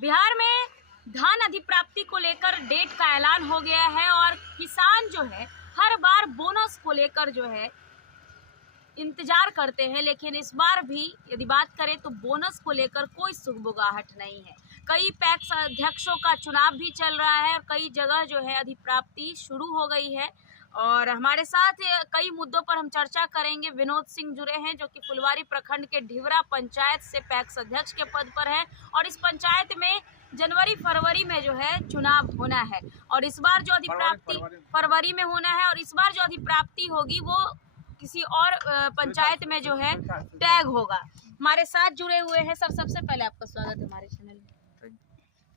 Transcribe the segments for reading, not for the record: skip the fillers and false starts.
बिहार में धान अधिप्राप्ति को लेकर डेट का ऐलान हो गया है और किसान जो है हर बार बोनस को लेकर जो है इंतजार करते हैं, लेकिन इस बार भी यदि बात करें तो बोनस को लेकर कोई सुगबुगाहट नहीं है। कई पैक्स अध्यक्षों का चुनाव भी चल रहा है और कई जगह जो है अधिप्राप्ति शुरू हो गई है। और हमारे साथ कई मुद्दों पर हम चर्चा करेंगे। विनोद सिंह जुड़े हैं जो कि फुलवारी प्रखंड के ढिवरा पंचायत से पैक्स अध्यक्ष के पद पर है और इस पंचायत में जनवरी फरवरी में जो है चुनाव होना है और इस बार जो अधिप्राप्ति फरवरी में होना है और इस बार जो अधिप्राप्ति होगी वो किसी और पंचायत में जो है टैग होगा। हमारे साथ जुड़े हुए हैं सर, सबसे पहले आपका स्वागत है हमारे चैनल में।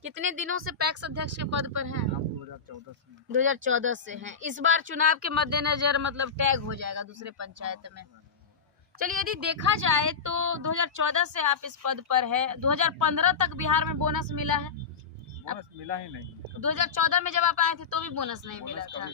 कितने दिनों से पैक्स अध्यक्ष के पद पर हैं? 2014 से हैं। इस बार चुनाव के मद्देनजर मतलब टैग हो जाएगा दूसरे पंचायत में। चलिए, यदि देखा जाए तो 2014 से आप इस पद पर है, 2015 तक बिहार में बोनस मिला है? बोनस मिला ही नहीं। 2014 में जब आप आए थे तो भी बोनस नहीं मिला था।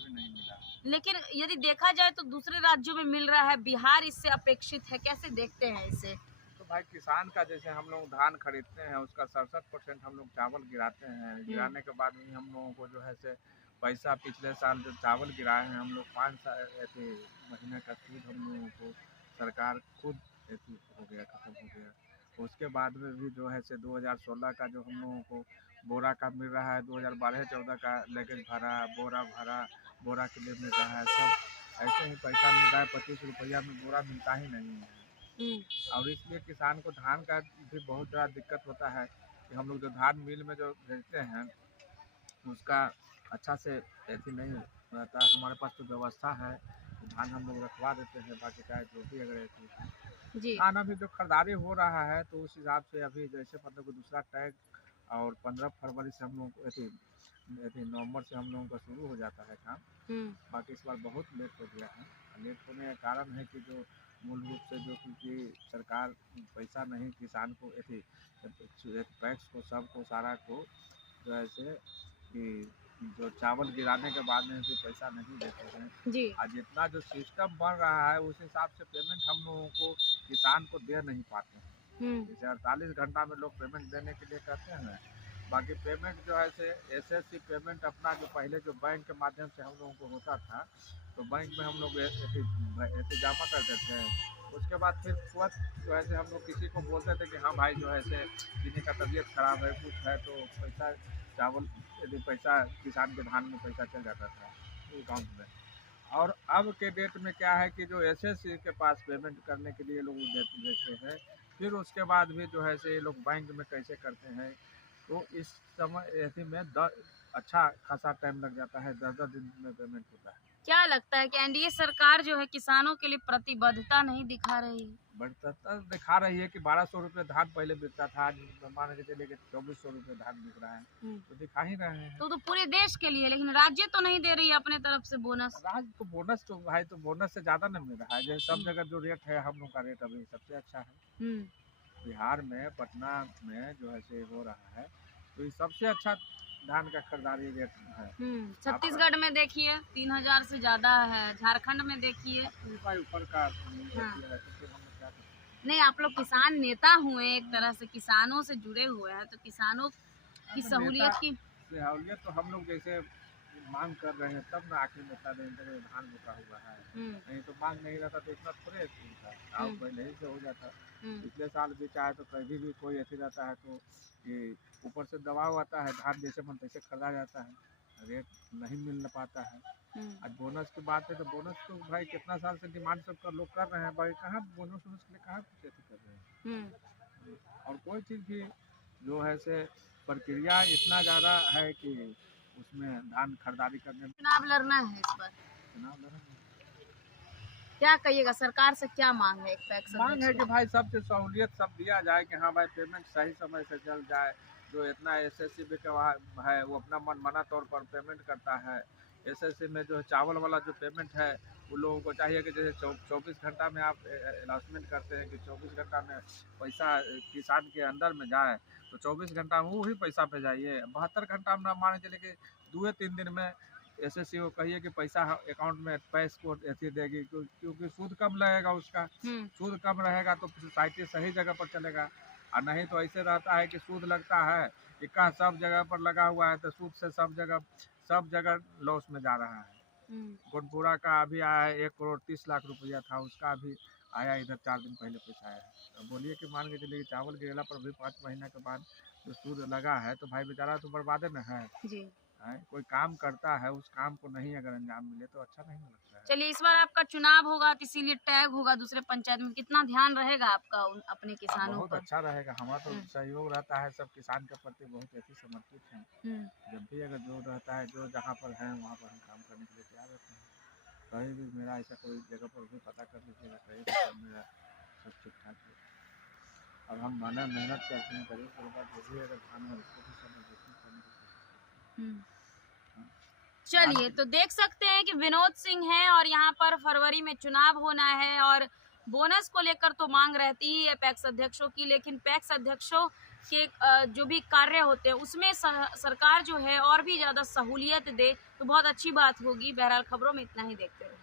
लेकिन यदि देखा जाए तो दूसरे राज्यों में मिल रहा है, बिहार इससे अपेक्षित है, कैसे देखते हैं इसे? तो भाई किसान का जैसे हम लोग धान खरीदते हैं उसका 67% हम लोग चावल गिराते हैं। गिराने के बाद भी हम लोगों को जो है से पैसा पिछले साल जो चावल गिराए हैं हम लोग 5 ऐसे महीने का सूद हम लोगों को सरकार खुद ऐसी हो गया, खत्म हो गया। उसके बाद में भी जो है से 2016 का जो हम लोगों को बोरा का मिल रहा है, 2012-14 का लगेज भरा, बोरा के लिए मिल रहा है, सब ऐसे ही पैसा मिल रहा है। 25 रुपया में बोरा मिलता ही नहीं है। और इसलिए किसान को धान का भी बहुत ज़्यादा दिक्कत होता है कि हम लोग जो धान मिल में जो भेजते हैं उसका अच्छा से ऐसी नहीं रहता। हमारे पास तो व्यवस्था है, धान हम लोग रखवा देते हैं, बाकी चाहे जो भी अगर ऐसी जी। धान अभी जो खरीदारी हो रहा है तो उस हिसाब से अभी जैसे मतलब को दूसरा टैग और 15 फरवरी से हम लोग को ऐसे नवंबर से हम लोगों का शुरू हो जाता है काम। बाकी इस बार बहुत लेट हो गया है। लेट होने का कारण है कि जो मूल रूप से जो क्योंकि सरकार पैसा नहीं किसान को ऐसे पैक्स को सबको सारा को जो ऐसे कि जो चावल गिराने के बाद में भी पैसा नहीं देते हैं जी। आज जितना जो सिस्टम बन रहा है उस हिसाब से पेमेंट हम लोगों को किसान को दे नहीं पाते हैं। जैसे 48 घंटा में लोग पेमेंट देने के लिए कहते हैं, बाकी पेमेंट जो है से एसएससी पेमेंट अपना जो पहले जो बैंक के माध्यम से हम लोगों को होता था तो बैंक में हम लोग ऐसे जमा कर देते हैं। उसके बाद फिर तुरंत जो है से हम लोग किसी को बोलते थे कि हाँ भाई जो है से किसी का तबीयत खराब है कुछ है तो पैसा चावल यदि पैसा किसान के धान में पैसा चल जाता था अकाउंट में। और अब के डेट में क्या है कि जो एसएससी के पास पेमेंट करने के लिए लोग देते हैं, फिर उसके बाद भी जो है से ये लोग बैंक में कैसे करते हैं तो इस समय ऐसे में अच्छा खासा टाइम लग जाता है, 10 दिन में पेमेंट होता है। क्या लगता है कि एनडीए सरकार जो है किसानों के लिए प्रतिबद्धता नहीं दिखा रही? बढ़ता दिखा रही है कि 1200 रुपये धान पहले बिकता था, आज मान के चलिए कि 2400 रुपये धान बिक रहा है, तो दिखा ही रहे हैं। तो पूरे देश के लिए, लेकिन राज्य तो नहीं दे रही है अपने तरफ से बोनस। राज्य तो बोनस तो भाई तो बोनस से ज्यादा नहीं मिल रहा है। जैसे सब जगह जो रेट है हम लोग का रेट अभी सबसे अच्छा है। बिहार में पटना में जो है से हो रहा है तो ये सबसे अच्छा धान का खरीदारी रेट है। छत्तीसगढ़ में देखिए 3000 से ज्यादा है, झारखंड में देखिए ऊपर का। नहीं, आप लोग किसान नेता हुए, एक तरह से किसानों से जुड़े हुए हैं, तो किसानों की सहूलियत तो हम लोग जैसे मांग कर रहे हैं तब ना आखिर में इतना दिन तक धान रुका हुआ है। नहीं तो मांग नहीं रहता तो इतना थोड़े था, पहले ही से हो जाता। पिछले साल भी चाहे तो कभी भी कोई ऐसे रहता है तो ये ऊपर से दबाव आता है, धान जैसे मन तैसे खरीदा जाता है, रेट नहीं मिल पाता है। आज बोनस की बात है तो बोनस तो भाई कितना साल से डिमांड सब कर लोग कर रहे हैं, भाई कहाँ बोनस के लिए कहाँ कुछ ऐसे कर रहे हैं। और कोई चीज़ भी जो है से प्रक्रिया इतना ज़्यादा है कि उसमें धान खरीदारी करने में चुनाव लड़ना है। इस बार चुनाव लड़ेंगे। क्या कहिएगा, सरकार से क्या मांग है? एक पैक्स मांग है कि भाई सबसे सहूलियत सब दिया जाए कि हाँ भाई पेमेंट सही समय से चल जाए। जो इतना एसएससी भी है वो अपना मनमाना तौर पर पेमेंट करता है। एसएससी में जो चावल वाला जो पेमेंट है वो लोगों को चाहिए कि जैसे 24 घंटा में आप अनाउंसमेंट करते हैं कि 24 घंटा में पैसा किसान के अंदर में जाए तो 24 घंटा में वही पैसा पे जाइए। 72 घंटा में मान चलिए कि 2-3 दिन में एसएससी को कहिए कि पैसा अकाउंट में पैस को ऐसी देगी क्योंकि सूद कम लगेगा, उसका सूद कम रहेगा तो सोसाइटी सही जगह पर चलेगा। और नहीं तो ऐसे रहता है कि सूद लगता है, इक्का सब जगह पर लगा हुआ है, तो सूद से सब जगह लॉस में जा रहा है। गोटपुरा का अभी आया है 1,30,00,000 रुपया था, उसका अभी आया इधर 4 दिन पहले पैसा आया है। तो बोलिए कि मान के चलिए कि चावल गिरेला पर भी 5 महीना के बाद जो सूद लगा है, तो भाई बेचारा तो बर्बादे में है। जी। कोई काम करता है, उस काम को नहीं अगर अंजाम मिले तो अच्छा नहीं लगता है। चलिए, इस बार आपका चुनाव होगा तो इसीलिए टैग होगा दूसरे पंचायत में, कितना ध्यान रहेगा आपका अपने किसानों बहुत पर? अच्छा रहेगा, हमारा तो सहयोग रहता है, सब किसान के प्रति बहुत अच्छी समर्पित हैं। जब भी अगर जो रहता है, जो जहाँ पर है वहाँ पर हम काम करने के लिए तैयार रहते हैं। कहीं भी मेरा ऐसा कोई जगह पर भी पता कर लीजिएगा, कहीं भी सब मेरा सब ठीक ठाक है। अब हम मेहनत करते हैं, करीब के बाद जो भी अगर काम है उसको भी सब देखने करने की कोशिश। चलिए, तो देख सकते हैं कि विनोद सिंह हैं और यहाँ पर फरवरी में चुनाव होना है और बोनस को लेकर तो मांग रहती ही है पैक्स अध्यक्षों की, लेकिन पैक्स अध्यक्षों के जो भी कार्य होते हैं उसमें सरकार जो है और भी ज़्यादा सहूलियत दे तो बहुत अच्छी बात होगी। बहरहाल खबरों में इतना ही, देखते रहे।